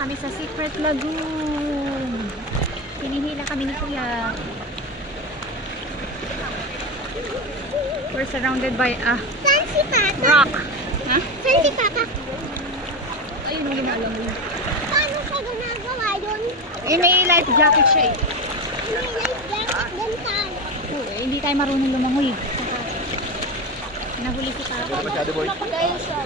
kami sa Secret Lagoon. Hinihila kami ni Kuya. We're surrounded by a rock. Ha? Saan si Papa? Ayun yung ginagawa mo. Paano siya ginagawa yun? Eh, may life jacket siya eh. May life jacket din tayo. Oo, eh, hindi tayo marunong lumangoy. Nahuli si Papa. Masyado boy. Napagayon siya.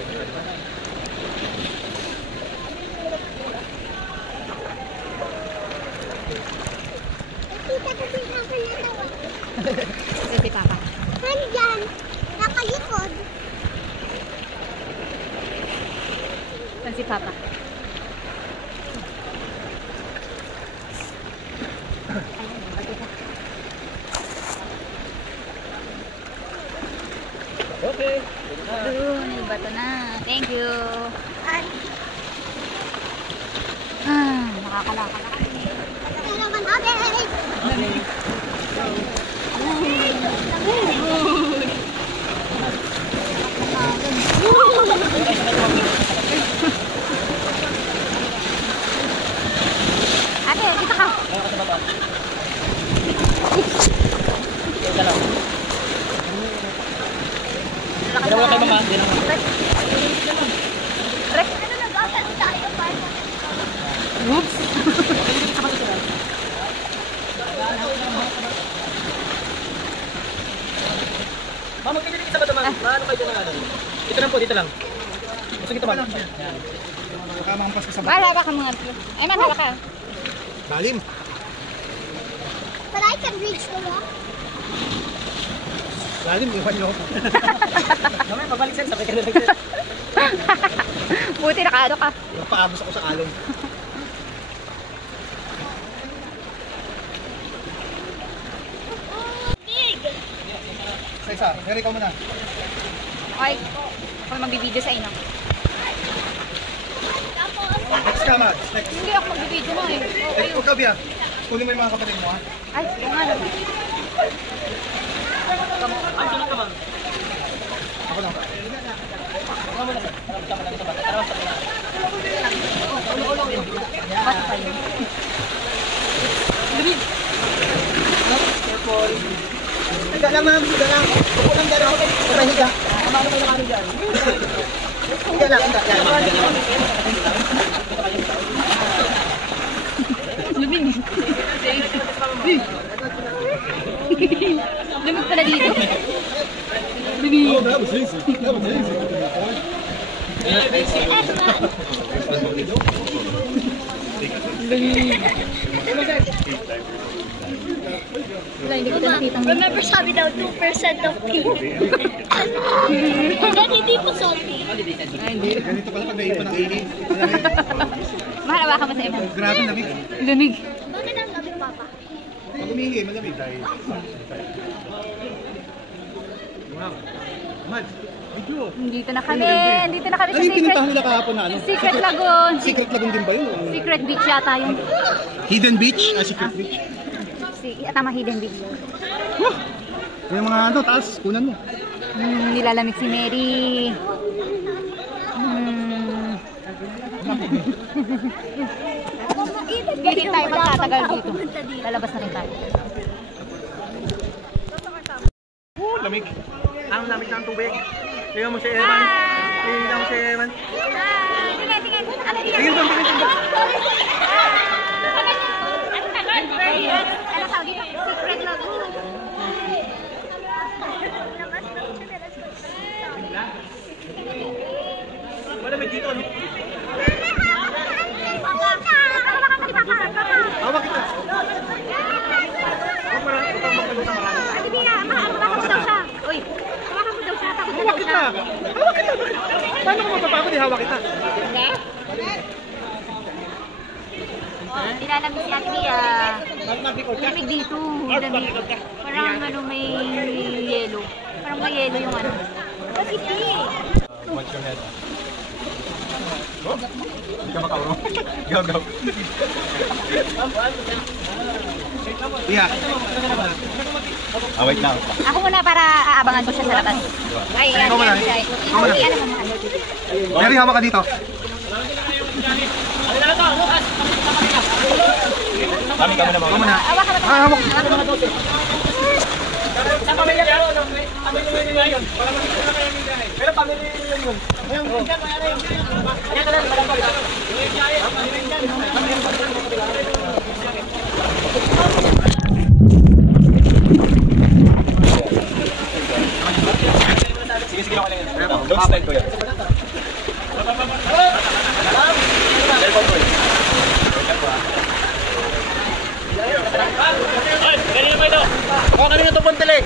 Nakita ko si Papa natawa. Ito si Papa. Nandyan. Nakalikod. Saan si Papa? Okay. Doon, may bato na. Thank you. Nakakalakal na kami. Pero man natin. Ate, dito ka. Dalawa kayo mama. Hindi naman. Rek. Whoops. Mama, magkakita sa ba naman? Paano kayo dyan? Dito lang po, dito lang. Gusto kita man. Nakamampas ka sa ba? Wala ka mga. Ay, maghala ka. Lalim. But I can reach the rock. Lalim, iwan nyo ako. Mamaya, mabalik sa'yo. Sabay ka na lang. Buti nakaano ka. Napaagos ako sa along. Big! Isa, Harry ka muna. Okay. Ako magbibideo sa inyo. Next ka, Mads. Next. Hindi ako magbibideo mo eh. Okay. Huwag ka, Bia. Kunin mo yung mga kapatid mo, ha? Ay, yung nga naman. Ay, sunod ka, ma'am. Ako lang. Ba't pa yun? Higa lang, ma'am. Higa lang. Upo lang dyan. Sabay higa. Kamano kayo nakano dyan? Higa lang. Higa lang. Luming. Luming pala dito. Luming. Oh, that was easy. That was easy. Wala, hindi ko nakita mo. Remember sabi daw 2% of pink. Hanggang hindi po salty. Ay, hindi. Ganito pala pag naipan ng ini. Mahalawa ka ba sa iba? Grabe lamig. Lumig. Bakit ang sabi Papa? Pag umihingi, malamig. Wow. Mads, video. Dito na kami. Dito na kami sa Ano yung Secret. pinuntahan nila kahapon na ano? Secret Lagoon. Secret Lagoon din ba yun? Secret Beach yata yun. Hidden Beach? Secret Beach. Tama, Hidden Beach. Yung mga ano, taas, kunan mo. Nilalamig si Mary. Hindi tayo magtatagal dito. Lalabas na rin tayo. Lamig. Ang lamig ng tubig. Tingnan mo si Evan. Tingnan mo si Evan. Tingnan. Tingnan doon, tingnan doon. Ano tawag dito? Secret Lagoon. Wala may dito, ano? Papa. Hawak kita. Uy, hawakan mo daw siya. Takot na daw Hawak siya. kita. Hawak kita. Paano ko mapapagod hawak kita? Nilalamig si Ate Mia. Lamig dito. Lamig. Parang ano may yelo. Parang may yelo yung ano. Watch your head. Hindi ka makaurong. Go, go. Yeah. Wait lang. Ako muna para aabangan ko siya sa labas. Ay, yan. Ikaw muna. Yan. Ikaw muna. Ano mo? Mary, hawak ka dito. Kami naman. Kamo na. Awa ka na. Hawak. Sa pamilya pero pamilya nyo yun. Pero pamilya nyo yun. Sige, ako lang yan. Don't style ko yan. Ay, kanina ba ito? Oh, kanina to Pontele.